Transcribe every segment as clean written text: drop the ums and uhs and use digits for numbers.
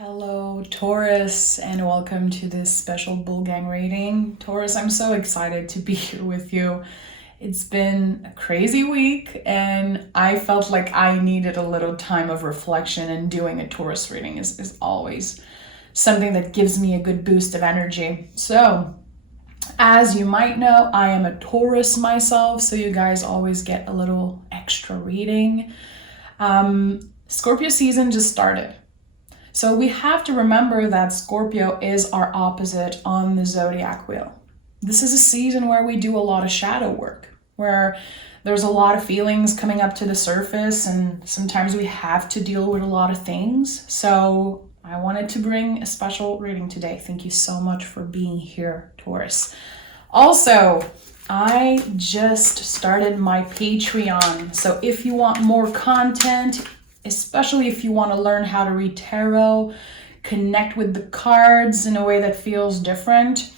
Hello, Taurus, and welcome to this special Bull Gang reading. Taurus, I'm so excited to be here with you. It's been a crazy week, and I felt like I needed a little time of reflection, and doing a Taurus reading is always something that gives me a good boost of energy. So, as you might know, I am a Taurus myself, so you guys always get a little extra reading. Scorpio season just started. So we have to remember that Scorpio is our opposite on the zodiac wheel. This is a season where we do a lot of shadow work, where there's a lot of feelings coming up to the surface, and sometimes we have to deal with a lot of things. So I wanted to bring a special reading today. Thank you so much for being here, Taurus. Also, I just started my Patreon. So if you want more content, especially if you want to learn how to read tarot, connect with the cards in a way that feels different,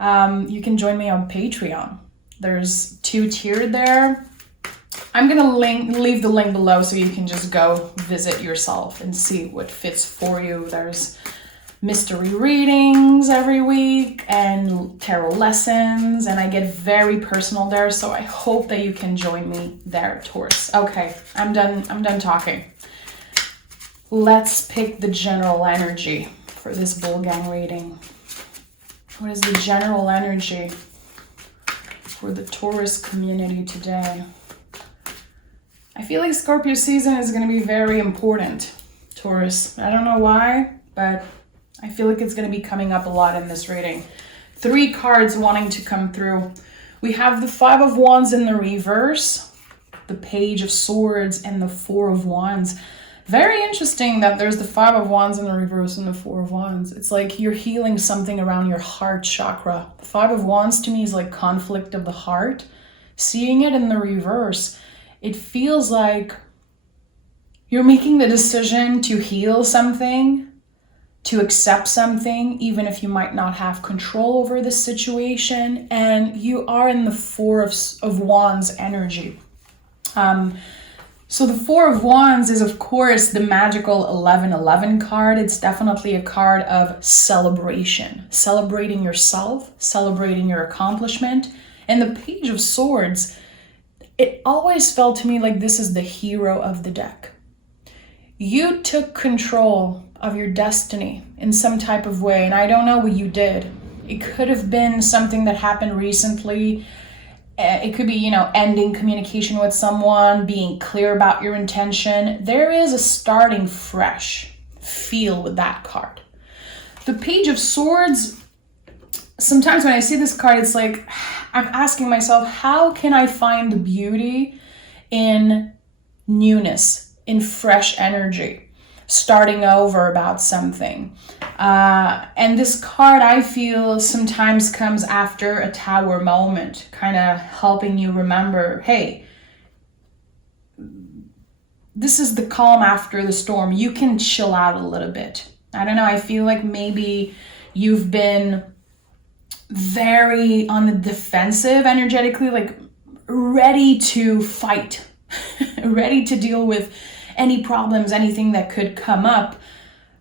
you can join me on Patreon. There's 2-tiered there. I'm going to leave the link below so you can just go visit yourself and see what fits for you. There's mystery readings every week and tarot lessons, and I get very personal there, so I hope that you can join me there, Taurus. Okay, I'm done talking. Let's pick the general energy for this Bull Gang reading. What is the general energy for the Taurus community today? I feel like Scorpio season is going to be very important, Taurus. I don't know why, but I feel like it's going to be coming up a lot in this reading. 3 cards wanting to come through. We have the 5 of Wands in the reverse, the Page of Swords, and the 4 of Wands. Very interesting that there's the 5 of Wands in the reverse and the 4 of Wands. It's like you're healing something around your heart chakra. The 5 of Wands to me is like conflict of the heart. Seeing it in the reverse, it feels like you're making the decision to heal something, to accept something, even if you might not have control over the situation, and you are in the 4 of Wands energy. So the 4 of Wands is, of course, the magical 1111 card. It's definitely a card of celebration, celebrating yourself, celebrating your accomplishment. And the Page of Swords, it always felt to me like this is the hero of the deck. You took control of your destiny in some type of way, and I don't know what you did. It could have been something that happened recently. It could be, ending communication with someone, being clear about your intention. There is a starting fresh feel with that card. The Page of Swords, sometimes when I see this card, it's like I'm asking myself, how can I find the beauty in newness, in fresh energy? Starting over about something. And this card, I feel, sometimes comes after a tower moment, kind of helping you remember, hey, this is the calm after the storm. You can chill out a little bit. I don't know, I feel like maybe you've been very on the defensive energetically, like ready to fight, ready to deal with any problems, anything that could come up.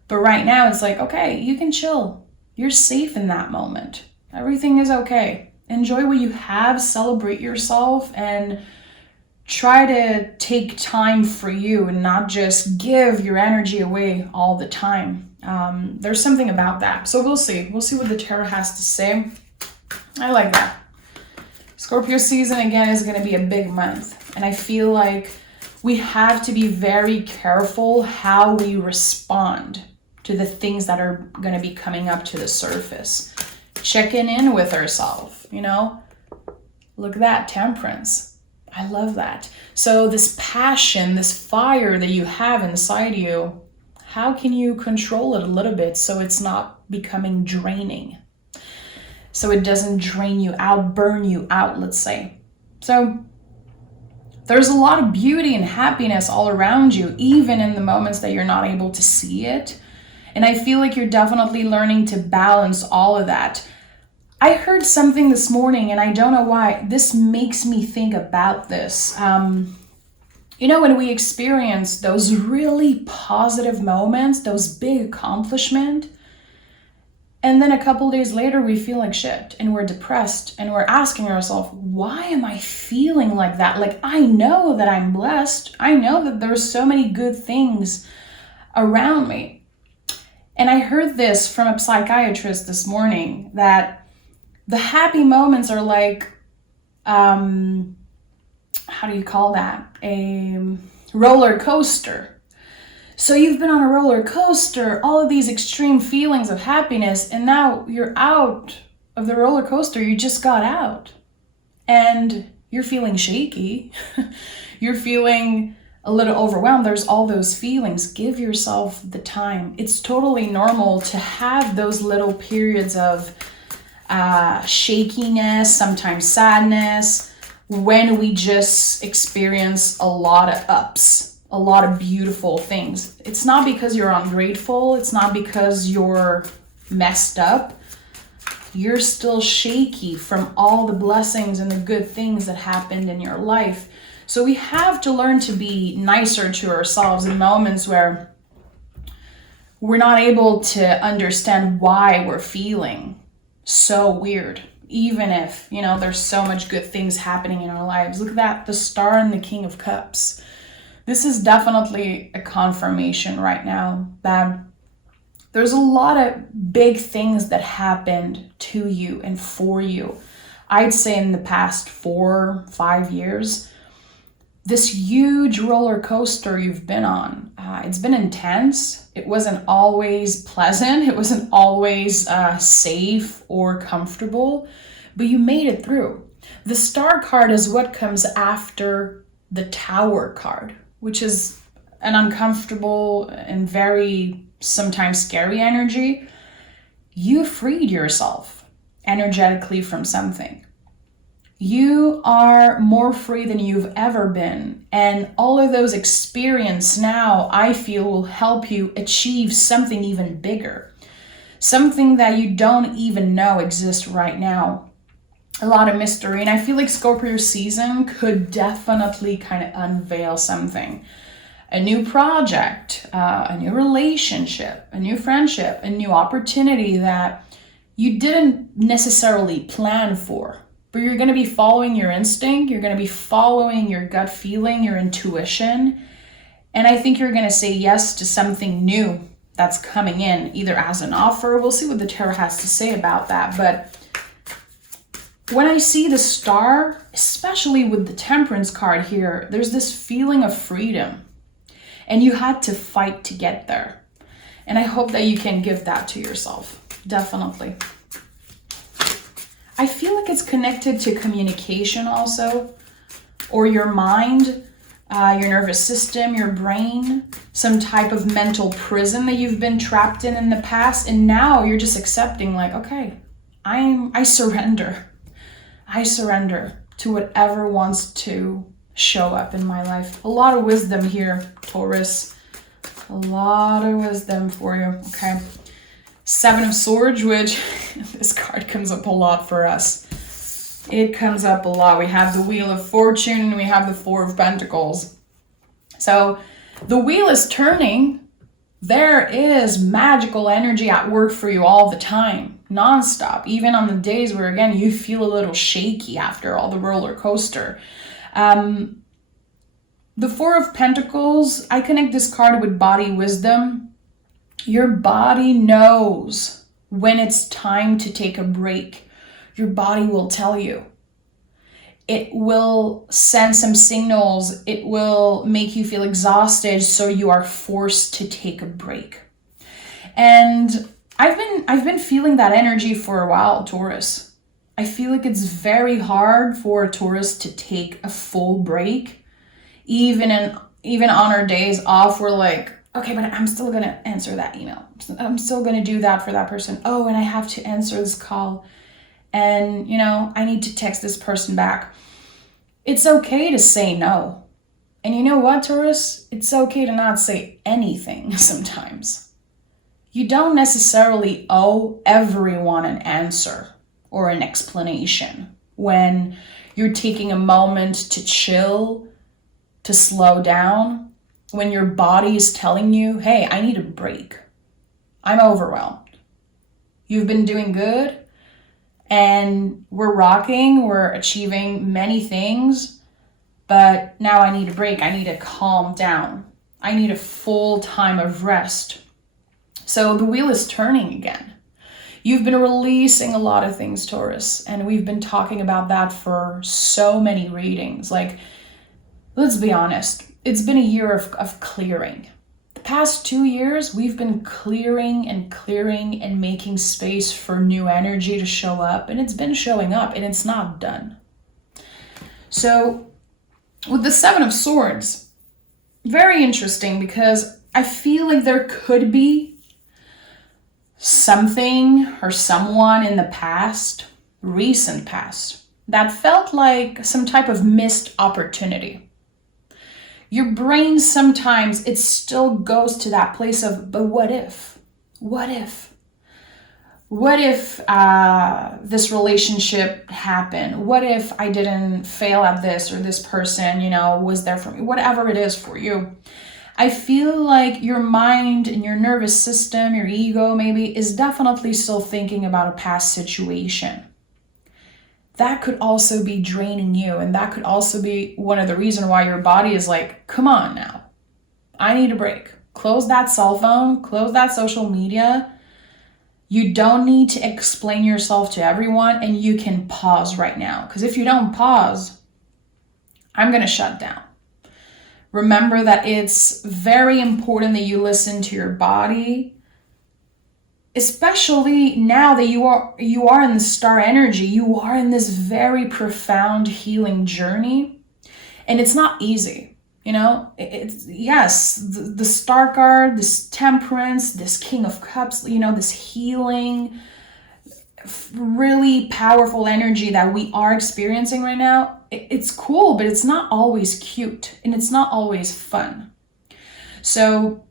But right now it's like, okay, you can chill. You're safe in that moment. Everything is okay. Enjoy what you have, celebrate yourself, and try to take time for you and not just give your energy away all the time. There's something about that. So we'll see. We'll see what the tarot has to say. I like that. Scorpio season, again, is going to be a big month. And I feel like we have to be very careful how we respond to the things that are going to be coming up to the surface. Checking in with ourselves, Look at that, Temperance. I love that. So this passion, this fire that you have inside you, how can you control it a little bit so it's not becoming draining? So it doesn't drain you out, burn you out, let's say. So there's a lot of beauty and happiness all around you, even in the moments that you're not able to see it. And I feel like you're definitely learning to balance all of that. I heard something this morning, and I don't know why. This makes me think about this. You know, when we experience those really positive moments, those big accomplishments, and then a couple days later we feel like shit and we're depressed and we're asking ourselves, why am I feeling like that? Like, I know that I'm blessed. I know that there's so many good things around me. And I heard this from a psychiatrist this morning, that the happy moments are like, how do you call that? A roller coaster. So you've been on a roller coaster, all of these extreme feelings of happiness, and now you're out of the roller coaster. You just got out and you're feeling shaky. You're feeling a little overwhelmed. There's all those feelings. Give yourself the time. It's totally normal to have those little periods of shakiness, sometimes sadness, when we just experience a lot of ups, a lot of beautiful things. It's not because you're ungrateful. It's not because you're messed up. You're still shaky from all the blessings and the good things that happened in your life. So we have to learn to be nicer to ourselves in moments where we're not able to understand why we're feeling so weird. Even if, you know, there's so much good things happening in our lives. Look at that, the Star and the King of Cups. This is definitely a confirmation right now that there's a lot of big things that happened to you and for you. I'd say in the past 4-5 years, this huge roller coaster you've been on, it's been intense. It wasn't always pleasant. It wasn't always safe or comfortable, but you made it through. The Star card is what comes after the Tower card, which is an uncomfortable and very sometimes scary energy. You freed yourself energetically from something. You are more free than you've ever been. And all of those experiences now, I feel, will help you achieve something even bigger. Something that you don't even know exists right now. A lot of mystery. And I feel like Scorpio season could definitely kind of unveil something. A new project, a new relationship, a new friendship, a new opportunity that you didn't necessarily plan for. But you're going to be following your instinct. You're going to be following your gut feeling, your intuition. And I think you're going to say yes to something new that's coming in, either as an offer. We'll see what the tarot has to say about that. But when I see the Star, especially with the Temperance card here, there's this feeling of freedom. And you had to fight to get there. And I hope that you can give that to yourself. Definitely. I feel like it's connected to communication also, or your mind, your nervous system, your brain, some type of mental prison that you've been trapped in the past. And now you're just accepting like, okay, I surrender. I surrender to whatever wants to show up in my life. A lot of wisdom here, Taurus. A lot of wisdom for you, okay? 7 of Swords, which this card comes up a lot for us. It comes up a lot. We have the Wheel of Fortune and we have the 4 of Pentacles. So the wheel is turning. There is magical energy at work for you all the time, nonstop, even on the days where, again, you feel a little shaky after all the roller coaster. The 4 of Pentacles, I connect this card with body wisdom. Your body knows when it's time to take a break. Your body will tell you. It will send some signals. It will make you feel exhausted, so you are forced to take a break. And I've been feeling that energy for a while, Taurus. I feel like it's very hard for a Taurus to take a full break. Even on our days off, we're like, okay, but I'm still going to answer that email. I'm still going to do that for that person. Oh, and I have to answer this call. And, you know, I need to text this person back. It's okay to say no. And you know what, Taurus? It's okay to not say anything sometimes. You don't necessarily owe everyone an answer or an explanation when you're taking a moment to chill to slow down when your body is telling you, hey, I need a break. I'm overwhelmed. You've been doing good and we're rocking, we're achieving many things, but now I need a break. I need to calm down. I need a full time of rest. So the wheel is turning again. You've been releasing a lot of things, Taurus, and we've been talking about that for so many readings. Like, let's be honest, it's been a year of clearing. The past 2 years, we've been clearing and making space for new energy to show up, and it's been showing up, and it's not done. So with the Seven of Swords, very interesting, because I feel like there could be something or someone in the past, recent past, that felt like some type of missed opportunity. Your brain sometimes, it still goes to that place of, but what if? What if? What if this relationship happened? What if I didn't fail at this, or this person, was there for me? Whatever it is for you. I feel like your mind and your nervous system, your ego maybe, is definitely still thinking about a past situation. That could also be draining you, and that could also be one of the reasons why your body is like, come on now, I need a break. Close that cell phone, close that social media. You don't need to explain yourself to everyone, and you can pause right now. Because if you don't pause, I'm going to shut down. Remember that it's very important that you listen to your body, especially now that you are in the star energy. You are in this very profound healing journey, and it's not easy. It's yes, the star card, this temperance, this King of Cups, this healing, really powerful energy that we are experiencing right now. It's cool, but it's not always cute, and it's not always fun. So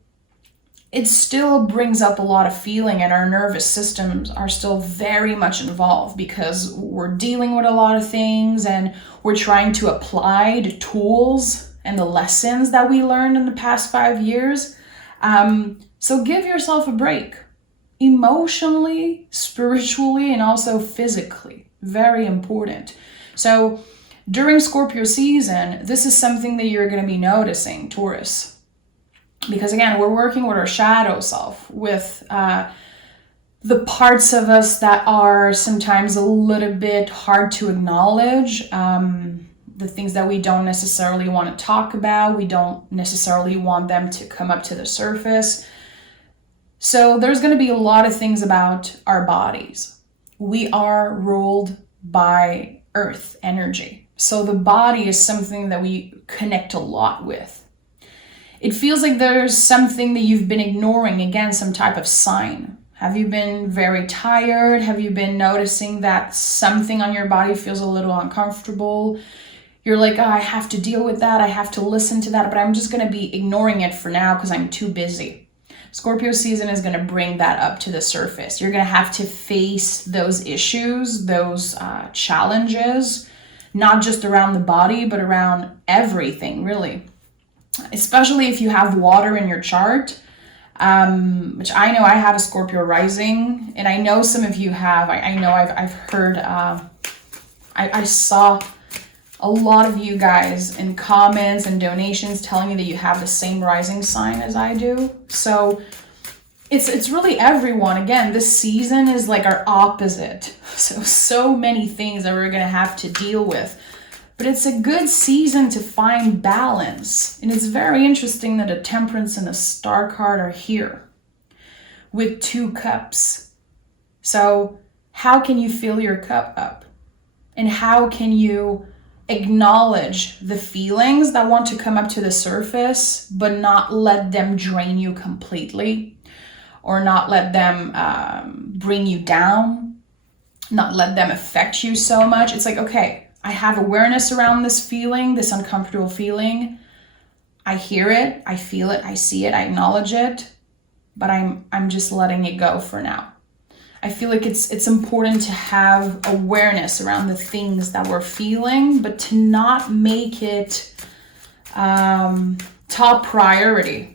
it still brings up a lot of feeling, and our nervous systems are still very much involved because we're dealing with a lot of things, and we're trying to apply the tools and the lessons that we learned in the past 5 years. So give yourself a break. Emotionally, spiritually, and also physically. Very important. So during Scorpio season, this is something that you're going to be noticing, Taurus. Because again, we're working with our shadow self, with the parts of us that are sometimes a little bit hard to acknowledge, the things that we don't necessarily want to talk about. We don't necessarily want them to come up to the surface. So there's going to be a lot of things about our bodies. We are ruled by earth energy. So the body is something that we connect a lot with. It feels like there's something that you've been ignoring, again, some type of sign. Have you been very tired? Have you been noticing that something on your body feels a little uncomfortable? You're like, oh, I have to deal with that. I have to listen to that, but I'm just going to be ignoring it for now because I'm too busy. Scorpio season is going to bring that up to the surface. You're going to have to face those issues, those challenges, not just around the body, but around everything, really. Especially if you have water in your chart, which I know I have a Scorpio rising, and I know some of you have. I know I've heard, I saw a lot of you guys in comments and donations telling me that you have the same rising sign as I do. So it's really everyone. Again, this season is like our opposite. So many things that we're going to have to deal with. But it's a good season to find balance. And it's very interesting that a temperance and a star card are here with 2 cups. So how can you fill your cup up? And how can you acknowledge the feelings that want to come up to the surface, but not let them drain you completely, or not let them bring you down, not let them affect you so much? It's like, okay, I have awareness around this feeling, this uncomfortable feeling. I hear it, I feel it, I see it, I acknowledge it, but I'm just letting it go for now. I feel like it's important to have awareness around the things that we're feeling, but to not make it top priority.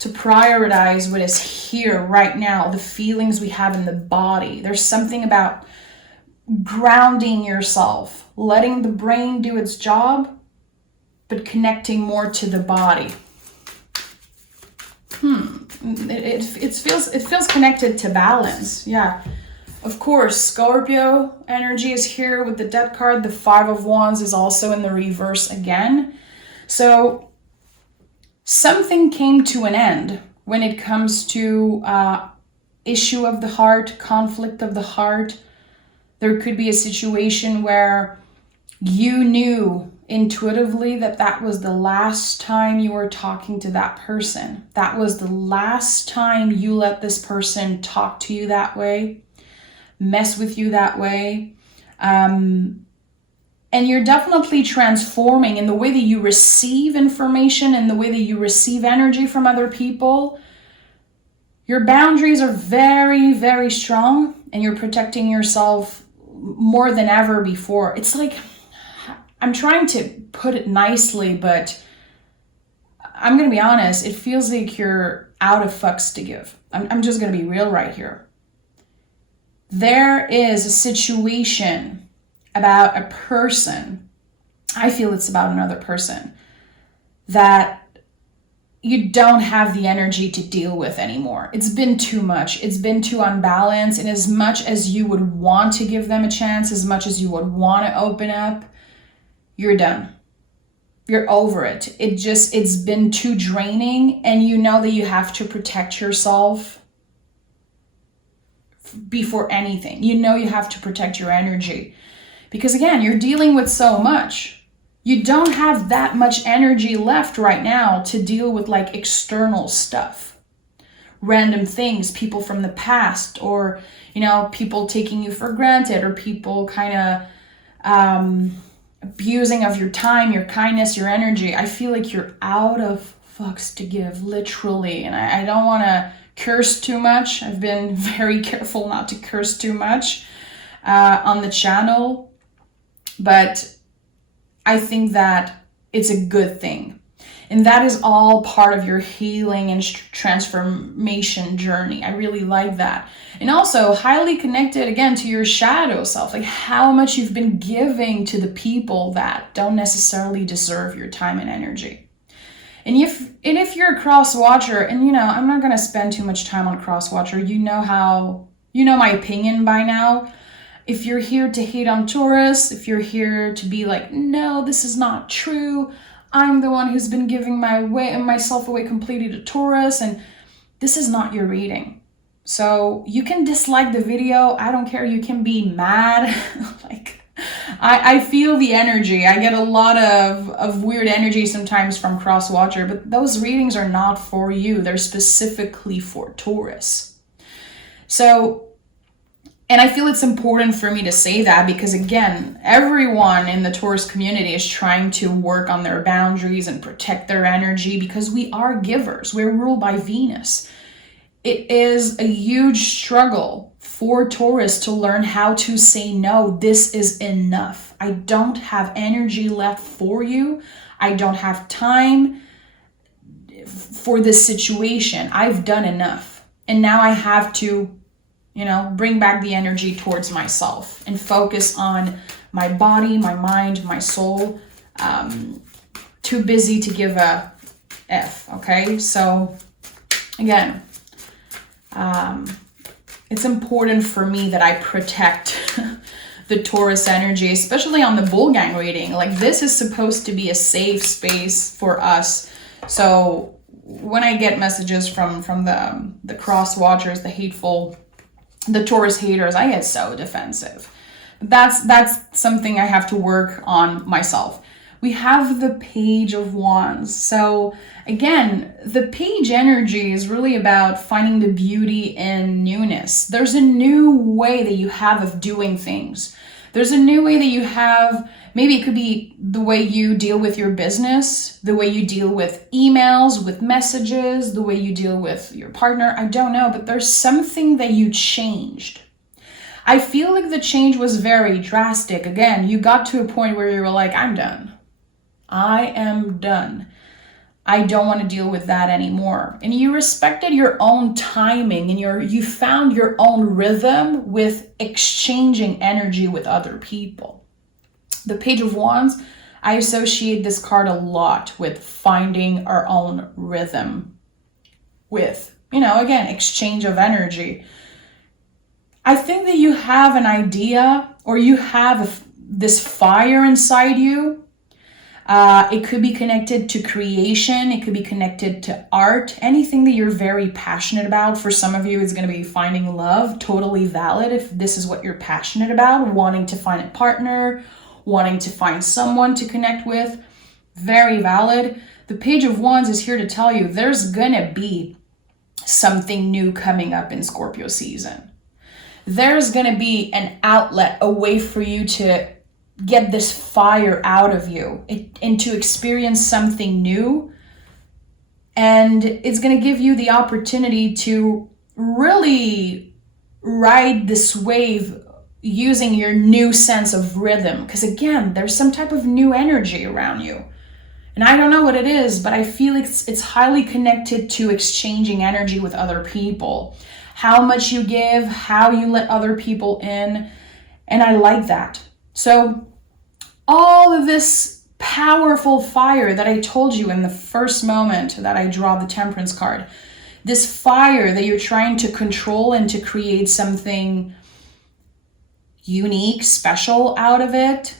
To prioritize what is here right now, the feelings we have in the body. There's something about grounding yourself, letting the brain do its job, but connecting more to the body. It feels connected to balance. Yeah. Of course, Scorpio energy is here with the Death card. The Five of Wands is also in the reverse again. So something came to an end when it comes to issue of the heart, conflict of the heart. There could be a situation where you knew intuitively that that was the last time you were talking to that person. That was the last time you let this person talk to you that way, mess with you that way. And you're definitely transforming in the way that you receive information and the way that you receive energy from other people. Your boundaries are very, very strong, and you're protecting yourself more than ever before. It's like, I'm trying to put it nicely, but I'm going to be honest, it feels like you're out of fucks to give. I'm just going to be real right here. There is a situation about a person, I feel it's about another person, that you don't have the energy to deal with anymore. It's been too much. It's been too unbalanced. And as much as you would want to give them a chance, as much as you would want to open up, you're done. You're over it. It's been too draining, and you know that you have to protect yourself before anything. You know you have to protect your energy. Because again, you're dealing with so much. You don't have that much energy left right now to deal with like external stuff. Random things, people from the past, or, you know, people taking you for granted, or people kind of abusing of your time, your kindness, your energy. I feel like you're out of fucks to give, literally. And I don't want to curse too much. I've been very careful not to curse too much on the channel. But I think that it's a good thing. And that is all part of your healing and transformation journey. I really like that. And also highly connected, again, to your shadow self. Like how much you've been giving to the people that don't necessarily deserve your time and energy. And if you're a cross watcher, and you know, I'm not going to spend too much time on cross watcher. You know my opinion by now. If you're here to hate on Taurus, if you're here to be like, no, this is not true, I'm the one who's been giving myself away completely to Taurus, and this is not your reading. So you can dislike the video. I don't care. You can be mad. Like, I feel the energy. I get a lot of weird energy sometimes from cross watcher, but those readings are not for you. They're specifically for Taurus. So, and I feel it's important for me to say that because, again, everyone in the Taurus community is trying to work on their boundaries and protect their energy because we are givers. We're ruled by Venus. It is a huge struggle for Taurus to learn how to say no. This is enough. I don't have energy left for you. I don't have time for this situation. I've done enough. And now I have to, bring back the energy towards myself and focus on my body, my mind, my soul. Too busy to give a F, okay? So, again, it's important for me that I protect the Taurus energy, especially on the Bull Gang reading. Like, this is supposed to be a safe space for us. So when I get messages from the cross watchers, the Taurus haters, I get so defensive. That's something I have to work on myself. We have the Page of Wands. So again, the Page energy is really about finding the beauty in newness. There's a new way that you have of doing things. There's a new way that you have, maybe it could be the way you deal with your business, the way you deal with emails, with messages, the way you deal with your partner. I don't know, but there's something that you changed. I feel like the change was very drastic. Again, you got to a point where you were like, I'm done. I am done. I don't want to deal with that anymore. And you respected your own timing and you found your own rhythm with exchanging energy with other people. The Page of Wands, I associate this card a lot with finding our own rhythm with, again, exchange of energy. I think that you have an idea or you have this fire inside you. It could be connected to creation. It could be connected to art, anything that you're very passionate about. For some of you, it's going to be finding love, totally valid if this is what you're passionate about, wanting to find a partner, wanting to find someone to connect with, very valid. The Page of Wands is here to tell you there's going to be something new coming up in Scorpio season. There's going to be an outlet, a way for you to get this fire out of you and to experience something new. And it's going to give you the opportunity to really ride this wave using your new sense of rhythm. Because again, there's some type of new energy around you. And I don't know what it is, but I feel it's highly connected to exchanging energy with other people. How much you give, how you let other people in. And I like that. So all of this powerful fire that I told you in the first moment that I draw the Temperance card, this fire that you're trying to control and to create something unique, special out of it,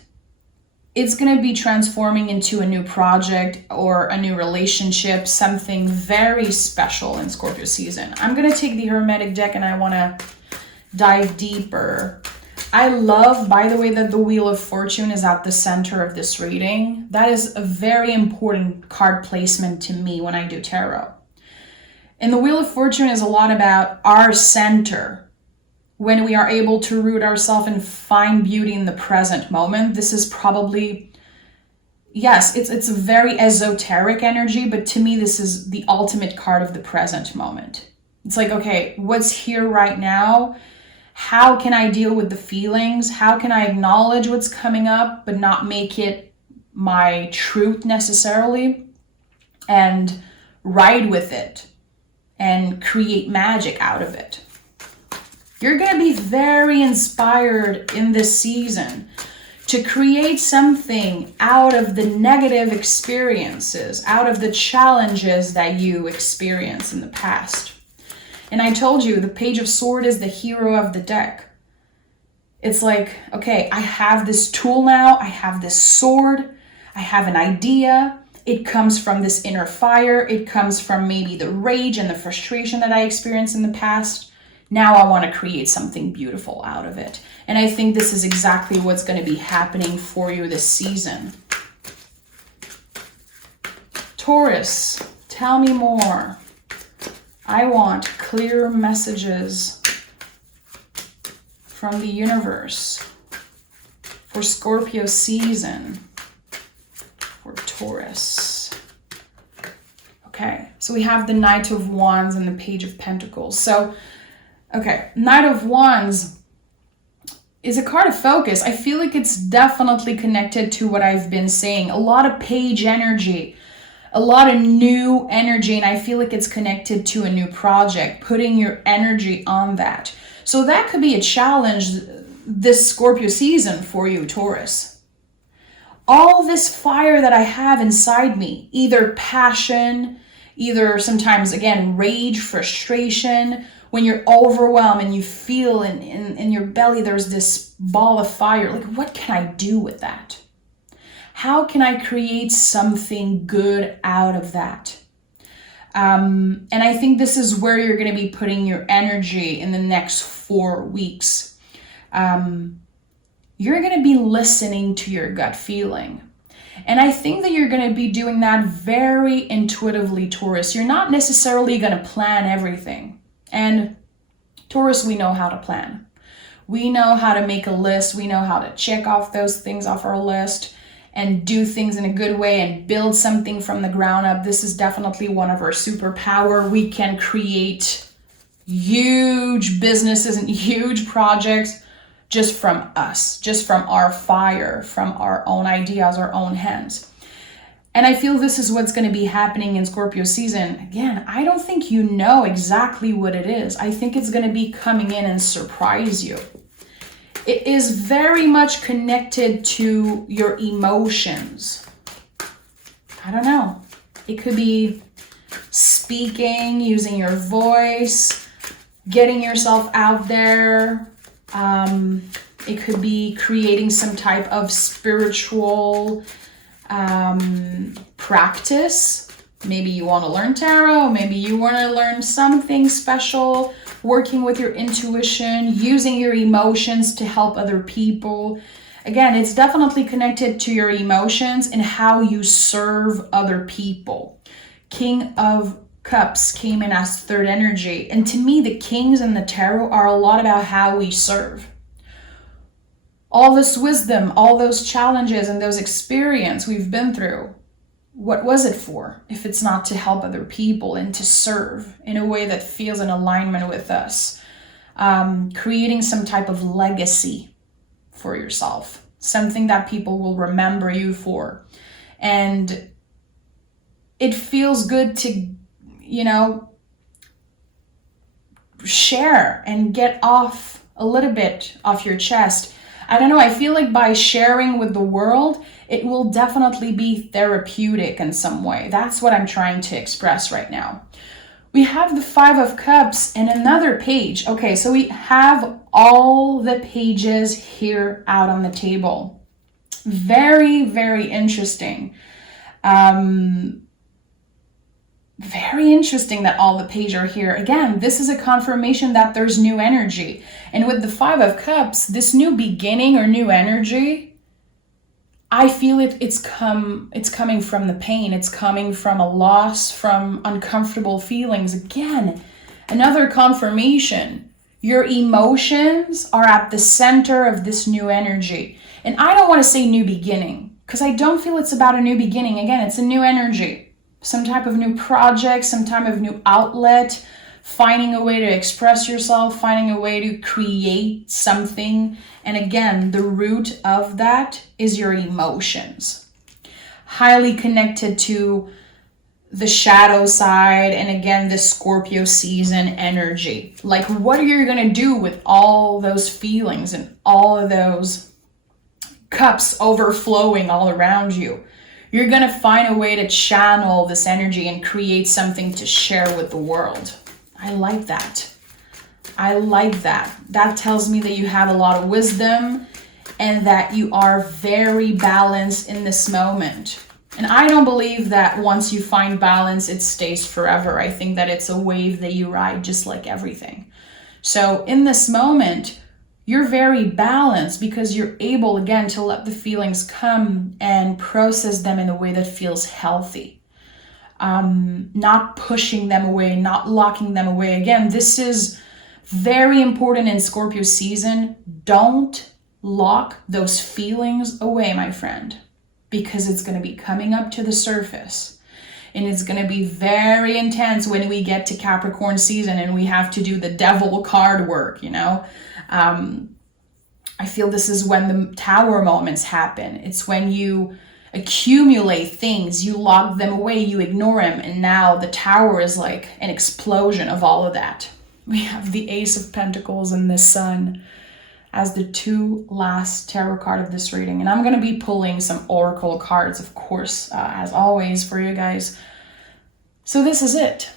it's going to be transforming into a new project or a new relationship, something very special in Scorpio season. I'm going to take the Hermetic deck and I want to dive deeper. I love, by the way, that the Wheel of Fortune is at the center of this reading. That is a very important card placement to me when I do tarot. And the Wheel of Fortune is a lot about our center. When we are able to root ourselves and find beauty in the present moment, this is probably, yes, it's a very esoteric energy, but to me, this is the ultimate card of the present moment. It's like, okay, what's here right now? How can I deal with the feelings? How can I acknowledge what's coming up, but not make it my truth necessarily? And ride with it and create magic out of it. You're going to be very inspired in this season to create something out of the negative experiences, out of the challenges that you experienced in the past. And I told you, the Page of Swords is the hero of the deck. It's like, okay, I have this tool now. I have this sword. I have an idea. It comes from this inner fire. It comes from maybe the rage and the frustration that I experienced in the past. Now I want to create something beautiful out of it. And I think this is exactly what's going to be happening for you this season. Taurus, tell me more. I want clear messages from the universe for Scorpio season for Taurus. Okay, so we have the Knight of Wands and the Page of Pentacles. So, okay, Knight of Wands is a card of focus. I feel like it's definitely connected to what I've been saying. A lot of page energy. A lot of new energy, and I feel like it's connected to a new project, putting your energy on that. So that could be a challenge this Scorpio season for you, Taurus. All this fire that I have inside me, either passion, either sometimes, again, rage, frustration, when you're overwhelmed and you feel in your belly there's this ball of fire, like what can I do with that? How can I create something good out of that? And I think this is where you're going to be putting your energy in the next 4 weeks. You're going to be listening to your gut feeling. And I think that you're going to be doing that very intuitively, Taurus. You're not necessarily going to plan everything. And Taurus, we know how to plan. We know how to make a list. We know how to check off those things off our list and do things in a good way and build something from the ground up. This is definitely one of our superpower. We can create huge businesses and huge projects just from us, just from our fire, from our own ideas, our own hands. And I feel this is what's going to be happening in Scorpio season. Again, I don't think you know exactly what it is. I think it's going to be coming in and surprise you. It is very much connected to your emotions. I don't know. It could be speaking, using your voice, getting yourself out there. It could be creating some type of spiritual practice. Maybe you want to learn tarot. Maybe you want to learn something special, working with your intuition, using your emotions to help other people. Again, it's definitely connected to your emotions and how you serve other people. King of Cups came in as third energy. And to me, the kings and the tarot are a lot about how we serve. All this wisdom, all those challenges and those experience we've been through, what was it for if it's not to help other people and to serve in a way that feels in alignment with us? Creating some type of legacy for yourself, something that people will remember you for. And it feels good to, share and get off a little bit off your chest. I don't know, I feel like by sharing with the world, it will definitely be therapeutic in some way. That's what I'm trying to express right now. We have the Five of Cups and another page. Okay, so we have all the pages here out on the table. Very, very interesting. Very interesting that all the pages are here. Again, this is a confirmation that there's new energy. And with the Five of Cups, this new beginning or new energy, I feel it's coming from the pain. It's coming from a loss, from uncomfortable feelings. Again, another confirmation. Your emotions are at the center of this new energy. And I don't want to say new beginning, because I don't feel it's about a new beginning. Again, it's a new energy. Some type of new project, some type of new outlet, finding a way to express yourself, finding a way to create something. And again, the root of that is your emotions. Highly connected to the shadow side, and again, the Scorpio season energy. Like, what are you going to do with all those feelings and all of those cups overflowing all around you? You're going to find a way to channel this energy and create something to share with the world. I like that. I like that. That tells me that you have a lot of wisdom and that you are very balanced in this moment. And I don't believe that once you find balance, it stays forever. I think that it's a wave that you ride just like everything. So in this moment, you're very balanced because you're able, again, to let the feelings come and process them in a way that feels healthy. Not pushing them away, not locking them away. Again, this is very important in Scorpio season. Don't lock those feelings away, my friend, because it's going to be coming up to the surface. And it's going to be very intense when we get to Capricorn season and we have to do the devil card work, I feel this is when the tower moments happen. It's when you accumulate things, you lock them away, you ignore them, and now the tower is like an explosion of all of that. We have the Ace of Pentacles and the Sun as the two last tarot card of this reading. And I'm going to be pulling some oracle cards, of course, as always, for you guys. So this is it.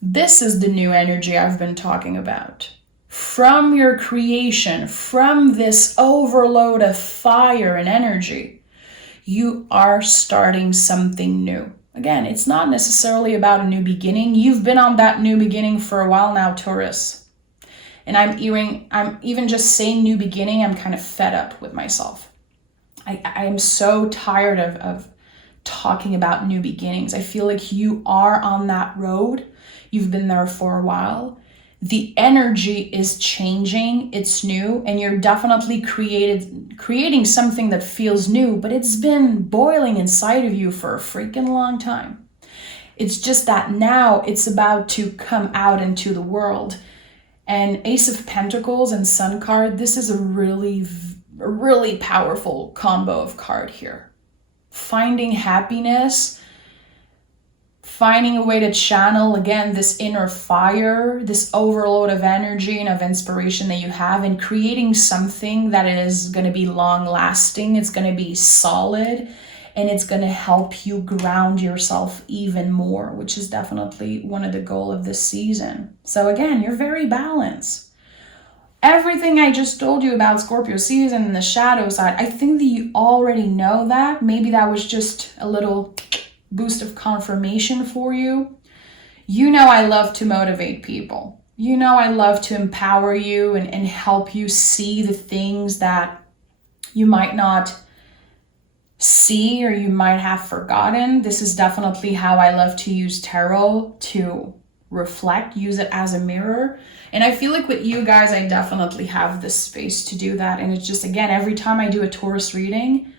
This is the new energy I've been talking about. From your creation, from this overload of fire and energy, you are starting something new. Again, it's not necessarily about a new beginning. You've been on that new beginning for a while now, Taurus. And I'm even just saying new beginning, I'm kind of fed up with myself. I am so tired of talking about new beginnings. I feel like you are on that road. You've been there for a while. The energy is changing, it's new, and you're definitely creating something that feels new, but it's been boiling inside of you for a freaking long time. It's just that now it's about to come out into the world. And Ace of Pentacles and Sun card, this is a really powerful combo of card here. finding happiness, finding a way to channel, again, this inner fire, this overload of energy and of inspiration that you have, and creating something that is going to be long lasting. It's going to be solid, and it's going to help you ground yourself even more, which is definitely one of the goals of this season. So again, you're very balanced. Everything I just told you about Scorpio season and the shadow side, I think that you already know that. Maybe that was just a little boost of confirmation for you. You know I love to motivate people. You know I love to empower you and help you see the things that you might not see or you might have forgotten. This is definitely how I love to use tarot, to reflect, use it as a mirror. And I feel like with you guys, I definitely have the space to do that. And it's just, again, every time I do a Taurus reading,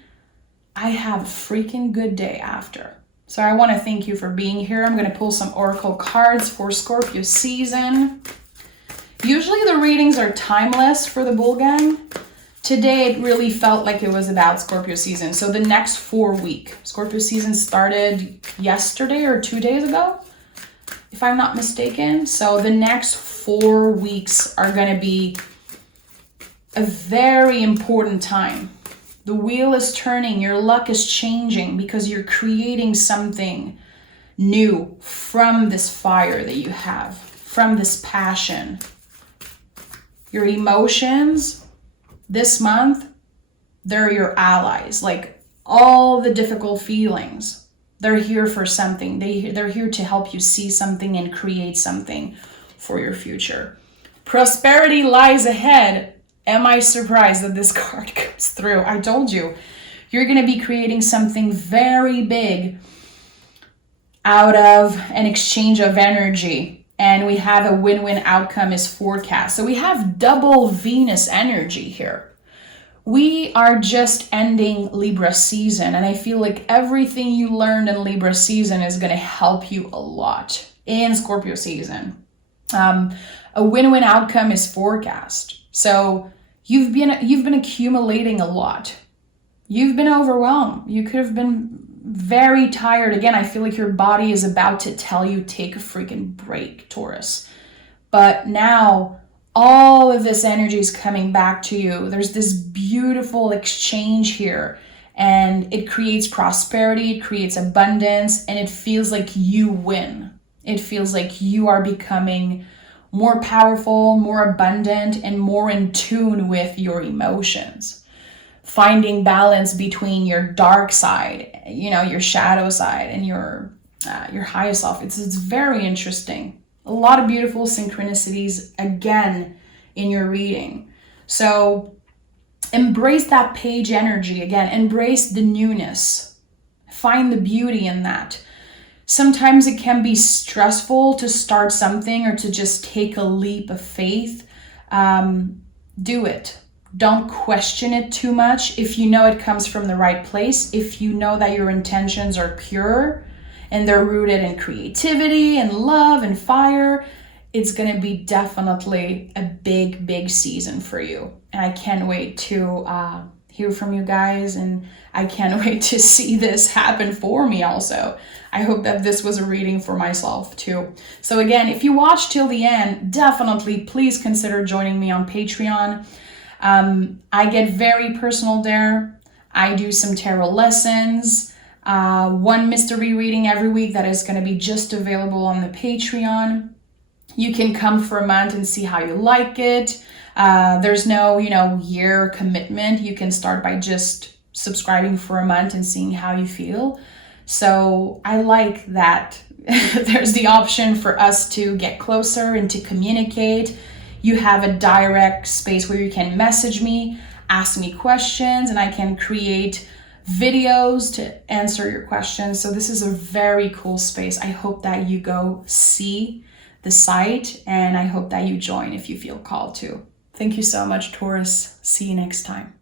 I have a freaking good day after. So I want to thank you for being here. I'm going to pull some oracle cards for Scorpio season. Usually the readings are timeless for the Bull Gang. Today it really felt like it was about Scorpio season. So the next 4 weeks. Scorpio season started yesterday or 2 days ago, if I'm not mistaken. So the next 4 weeks are going to be a very important time. The wheel is turning, your luck is changing because you're creating something new from this fire that you have, from this passion. Your emotions this month, they're your allies. Like all the difficult feelings, they're here for something. They're here to help you see something and create something for your future. Prosperity lies ahead. Am I surprised that this card comes through? I told you, you're going to be creating something very big out of an exchange of energy. And we have a win-win outcome is forecast. So we have double Venus energy here. We are just ending Libra season. And I feel like everything you learned in Libra season is going to help you a lot in Scorpio season. A win-win outcome is forecast. So you've been accumulating a lot. You've been overwhelmed. You could have been very tired. Again, I feel like your body is about to tell you, take a freaking break, Taurus. But now all of this energy is coming back to you. There's this beautiful exchange here, and it creates prosperity, it creates abundance, and it feels like you win. It feels like you are becoming more powerful, more abundant, and more in tune with your emotions. Finding balance between your dark side, your shadow side, and your higher self. It's very interesting. A lot of beautiful synchronicities again in your reading. So embrace that page energy again. Embrace the newness. Find the beauty in that. Sometimes it can be stressful to start something or to just take a leap of faith. Do it. Don't question it too much. If you know it comes from the right place, if you know that your intentions are pure and they're rooted in creativity and love and fire, it's going to be definitely a big, big season for you. And I can't wait to hear from you guys, and I can't wait to see this happen for me also. I hope that this was a reading for myself too. So again, if you watch till the end, definitely please consider joining me on Patreon. I get very personal there. I do some tarot lessons, one mystery reading every week that is going to be just available on the Patreon. You can come for a month and see how you like it. There's no, year commitment. You can start by just subscribing for a month and seeing how you feel. So I like that there's the option for us to get closer and to communicate. You have a direct space where you can message me, ask me questions, and I can create videos to answer your questions. So this is a very cool space. I hope that you go see the site, and I hope that you join if you feel called to. Thank you so much, Taurus. See you next time.